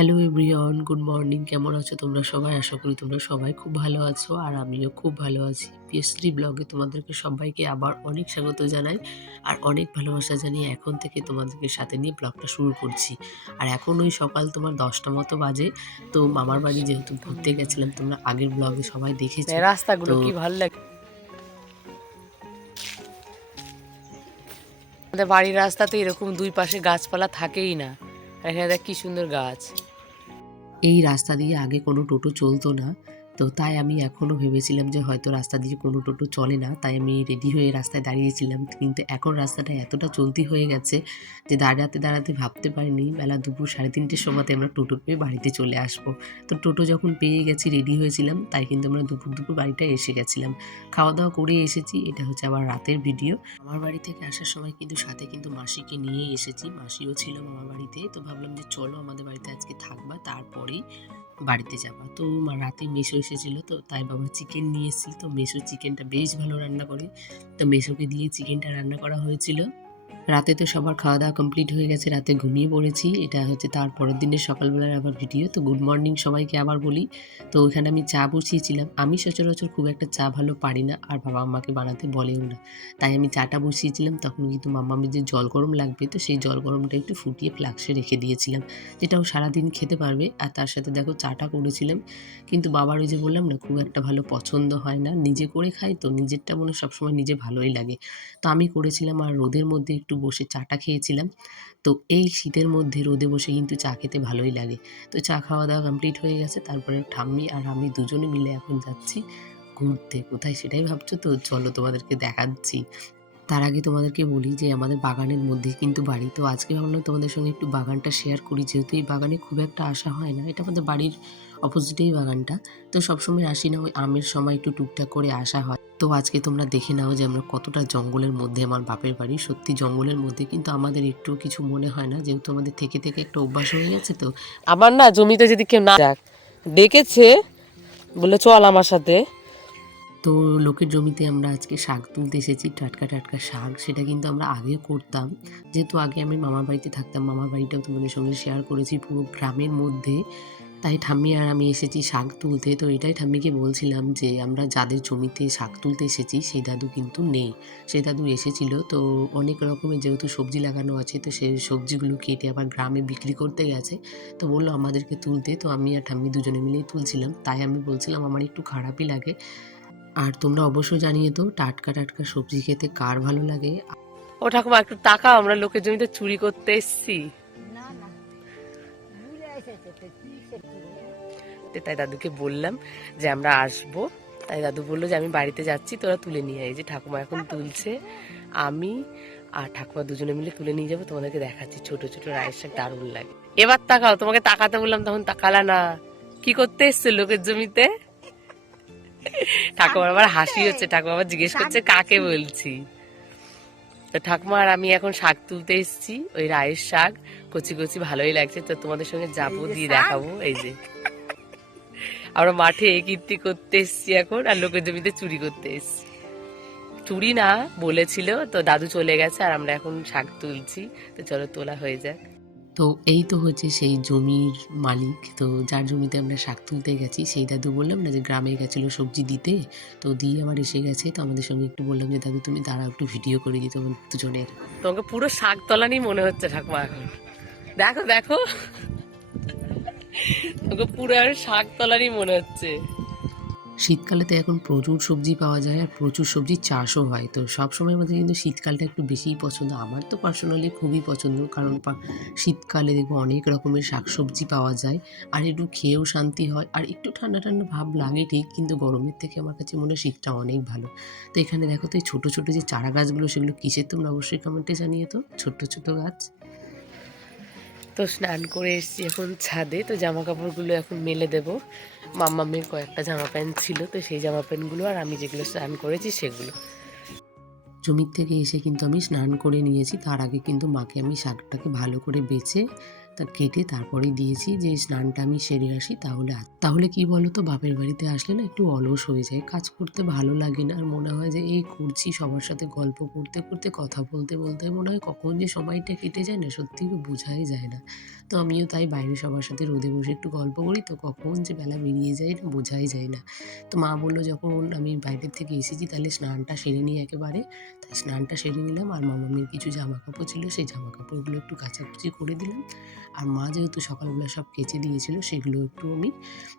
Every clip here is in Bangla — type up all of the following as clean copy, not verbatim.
Hello everyone, good morning. কেমন আছো তোমরা সবাই? আশা করি তোমরা সবাই খুব ভালো আছো আর আমিও খুব ভালো আছি। পিএসডি ব্লগে তোমাদেরকে সবাইকে আবার অনেক স্বাগত জানাই আর অনেক ভালোবাসা জানিয়ে এখন থেকে তোমাদেরকে সাথে নিয়ে ব্লগটা শুরু করছি। আর এখন ওই সকাল তোমার ১০টা মতো বাজে। তো মামার বাড়ি যেহেতু ঘুরতে গেছিলাম, তোমরা আগের ব্লগে সবাই দেখেছো। রাস্তাগুলো তো কি ভালো লাগে। আমাদের বাড়ির রাস্তাতে এরকম দুই পাশে গাছপালা থাকেই না। আর এখানে দেখ কি সুন্দর গাছ। এই রাস্তা দিয়ে আগে কোনো টোটো চলতো না। তো তাই আমি এখনও ভেবেছিলাম যে হয়তো রাস্তা দিয়ে কোনো টোটো চলে না। তাই আমি রেডি হয়ে রাস্তায় দাঁড়িয়েছিলাম। কিন্তু এখন রাস্তাটা এতটা চলতি হয়ে গেছে যে দাঁড়াতে ভাবতে পারিনি বেলা দুপুর ৩:৩০ সময়তে আমরা টোটো পেয়ে বাড়িতে চলে আসবো। তো টোটো যখন পেয়ে গেছি, রেডি হয়েছিলাম, তাই কিন্তু আমরা দুপুর বাড়িটা এসে গেছিলাম। খাওয়া-দাওয়া করে এসেছি। এটা হচ্ছে আবার রাতের ভিডিও। আমার বাড়ি থেকে আসার সময় কিন্তু সাথে কিন্তু মাসিকে নিয়েই এসেছি। মাসিও ছিল মামার বাড়িতে। তো ভাবলাম যে চলো আমাদের বাড়িতে আজকে থাকবা, তারপরেই বাড়িতে যাবা। তো রাতে মেসো এসেছিল, তো তাই বাবা চিকেন নিয়ে এসেছিল। তো মেসো চিকেনটা বেশ ভালো রান্না করে। তো মেসোকে দিয়ে চিকেনটা রান্না করা হয়েছিল। রাতে তো সবার খাওয়া-দাওয়া কমপ্লিট হয়ে গেছে। রাতে ঘুমিয়ে পড়েছি। এটা হচ্ছে তার পরের দিনের সকালবেলার আবার ভিডিও। তো গুড মর্নিং সবাইকে আবার বলি। তো ওইখানে আমি চা বসিয়েছিলাম। আমি সচরাচর খুব একটা চা ভালো পারি না আর বাবা আমাকে বানাতে বলেও না। তাই আমি চাটা বসিয়েছিলাম। তখন কিন্তু মাম্মামের যে জল গরম লাগবে, তো সেই জল গরমটা একটু ফুটিয়ে ফ্লাক্সে রেখে দিয়েছিলাম। যেটা ও সারাদিন খেতে পারবে। আর তার সাথে দেখো চাটা করেছিলাম। কিন্তু বাবার ওই যে বললাম না, খুব একটা ভালো পছন্দ হয় না। নিজে করে খাই তো নিজেরটা মনে হয় সবসময় নিজে ভালোই লাগে। তো আমি করেছিলাম আর রোদের মধ্যে একটু বসে চাটা খেয়েছিলাম। তো এই শীতের মধ্যে রোদে বসে কিন্তু চা খেতে ভালোই লাগে। তো চা খাওয়া-দাওয়া কমপ্লিট হয়ে গেছে। তারপরে ঠাম্মি আর আমি দুজনে মিলে এখন যাচ্ছি ঘুরতে। কোথায় সেটাই ভাবছো তো? চলো তোমাদেরকে দেখাচ্ছি। তার আগে তোমাদেরকে বলি যে আমাদের বাগানের মধ্যেই কিন্তু বাড়ি। তো আজকে ভাবলাম তোমাদের সঙ্গে একটু বাগানটা শেয়ার করি। যেহেতু এই বাগানে খুব একটা আসা হয় না। এটা আমাদের বাড়ির অপোজিটেই বাগানটা। তো সবসময় আসি না, ওই আমের সময় একটু টুকটাক করে আসা হয়। তো আজকে তোমরা দেখে নাও যে আমরা কতটা জঙ্গলের মধ্যে আমার বাপের বাড়ি। সত্যি জঙ্গলের মধ্যে, কিন্তু আমাদের একটুও কিছু মনে হয় না। যেহেতু আমাদের থেকে একটা অভ্যাস হয়ে গেছে তো। আমার না জমিতে যদি কেউ না যাক, ডেকেছে বলে চল আমার সাথে। তো লোকের জমিতে আমরা আজকে শাক তুলতে এসেছি, টাটকা শাক। সেটা কিন্তু আমরা আগেও করতাম। যেহেতু আগে আমি মামার বাড়িতে থাকতাম, মামার বাড়িটাও তোমাদের সঙ্গে শেয়ার করেছি পুরো গ্রামের মধ্যে। তাই ঠাম্মি আর আমি এসেছি শাক তুলতে। তো এটাই ঠাম্মিকে বলছিলাম যে আমরা যাদের জমিতে শাক তুলতে এসেছি সেই দাদু কিন্তু নেই। সেই দাদু এসেছিল, তো অনেক রকমের যেহেতু সবজি লাগানো আছে, তো সেই সবজিগুলো কেটে আবার গ্রামে বিক্রি করতে গেছে। তো বললো আমাদেরকে তুলতে। তো আমি আর ঠাম্মি দুজনে মিলেই তুলছিলাম। তাই আমি বলছিলাম আমার একটু খারাপই লাগে। আর তোমরা অবশ্যই জানিয়ে তো টাটকা সবজি খেতে কার ভালো লাগে। ও ঠাকুমা একটু তাকাও, আমরা লোকের জমিতে চুরি করতে এসছি। তাই দাদুকে বললাম যে আমরা আসবো। তাই দাদু বললো যে আমি বাড়িতে যাচ্ছি, তোরা তুলে নিয়ে আয়। যে ঠাকুমা এখন তুলছে, আমি আর ঠাকুমা দুজনে মিলে তুলে নিয়ে যাবো। তোমাদেরকে দেখাচ্ছি ছোট ছোট রায়ের শাক, দারুণ লাগে। এবার তাকাও, তোমাকে তাকাতে বললাম তখন তাকালা না। কি করতে এসছে লোকের জমিতে? ঠাকুমার আবার হাসি হচ্ছে। ঠাকুমা আবার জিজ্ঞেস করছে কাকে বলছি। তো ঠাকুমা আর আমি এখন শাক তুলতে এসেছি, ওই রায়ের শাক। কচি কচি ভালোই লাগছে। তো তোমাদের সঙ্গে যাবো, দিয়ে দেখাবো। এই যে আমরা মাঠে কীর্তি করতে এসছি এখন, আর লোকের জমিতে চুরি করতে এসছি। চুরি না বলেছিল, তো দাদু চলে গেছে আর আমরা এখন শাক তুলছি। তো চলো তোলা হয়ে যাক। তো এই তো হচ্ছে সেই জমির মালিক। তো যার জমিতে আমরা শাক তুলতে গেছি সেই দাদু, বললাম না যে গ্রামে গেছিল সবজি দিতে। তো দিয়ে আবার এসে গেছে। তো আমাদের সঙ্গে একটু বললাম যে দাদু তুমি দাঁড়াও, একটু ভিডিও করে দিই তোমাদের দুজনের। তোমাকে পুরো শাক তলানি মনে হচ্ছে ঠাকুমা এখন। দেখো দেখো, তোকে পুরো আর শাক তলানি মনে হচ্ছে। শীতকালে তো এখন প্রচুর সবজি পাওয়া যায় আর প্রচুর সবজির চাষও হয়। তো সবসময়ের মধ্যে কিন্তু শীতকালটা একটু বেশিই পছন্দ। আমার তো পার্সোনালি খুবই পছন্দ, কারণ শীতকালে দেখবো অনেক রকমের শাকসবজি পাওয়া যায় আর একটু খেয়েও শান্তি হয় আর একটু ঠান্ডা ভাব লাগে ঠিক, কিন্তু গরমের থেকে আমার কাছে মনে হয় শীতটা অনেক ভালো। তো এখানে দেখো তো এই ছোট যে চারা গাছগুলো, সেগুলো কিসের তোমরা অবশ্যই কমেন্টে জানিয়ে তো। ছোট গাছ। তো স্নান করে এসেছি এখন ছাদে। তো জামা কাপড়গুলো এখন মেলে দেবো। মাম্মামের কয়েকটা জামা প্যান্ট ছিল, তো সেই জামা প্যান্টগুলো আর আমি যেগুলো স্নান করেছি সেগুলো। জমির থেকে এসে কিন্তু আমি স্নান করে নিয়েছি। তার আগে কিন্তু মাকে আমি শাকটাকে ভালো করে বেছে তা কেটে তারপরেই দিয়েছি যে স্নানটা আমি সেরে আসি, তাহলে কি বলো তো, বাপের বাড়িতে আসলে না একটু অলস হয়ে যায়, কাজ করতে ভালো লাগে না, আর মনে হয় যে এই করছি সবার সাথে গল্প করতে করতে, কথা বলতে বলতে মনে হয় কখন যে সময়টা কেটে যায় না সত্যি বোঝাই যায় না। তো আমিও তাই বাইরে সবার সাথে রোদে বসে একটু গল্প করি, তো কখন যে বেলা বেরিয়ে যায় না বোঝাই যায় না। তো মা বললো যখন আমি বাইরের থেকে এসেছি তাহলে স্নানটা সেরে নিই একেবারে। তাই স্নানটা সেরে নিলাম, আর মামামের কিছু জামা কাপড় ছিল সেই জামা কাপড়গুলো একটু কাচাকুচি করে দিলাম। আর মা যেহেতু সকালবেলা সব কেচে দিয়েছিল সেগুলো একটু আমি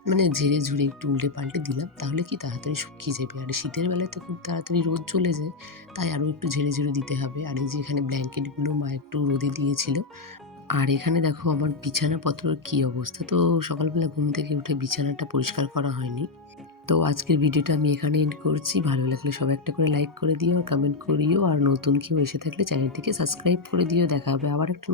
মানে ঝেড়ে ঝুড়ে একটু উল্টে পাল্টে দিলাম, তাহলে কি তাড়াতাড়ি শুকিয়ে যাবে। আর শীতের বেলায় তো খুব তাড়াতাড়ি রোদ চলে যায়, তাই আরও একটু ঝেড়ে ঝুড়ে দিতে হবে। আর এই যে এখানে ব্ল্যাঙ্কেটগুলো মা একটু রোদে দিয়েছিল। আর এখানে দেখো আমার বিছানাপত্রর কি অবস্থা। তো সকালবেলা ঘুম থেকে উঠে বিছানাটা পরিষ্কার করা হয়নি। তো আজকের ভিডিওটা আমি এখানে এন্ড করছি। ভালো লাগলে সবাই একটা করে লাইক করে দিও আর কমেন্ট করিও, আর নতুন কেউ এসে থাকলে চ্যানেলটিকে সাবস্ক্রাইব করে দিও। দেখা হবে আবার একটা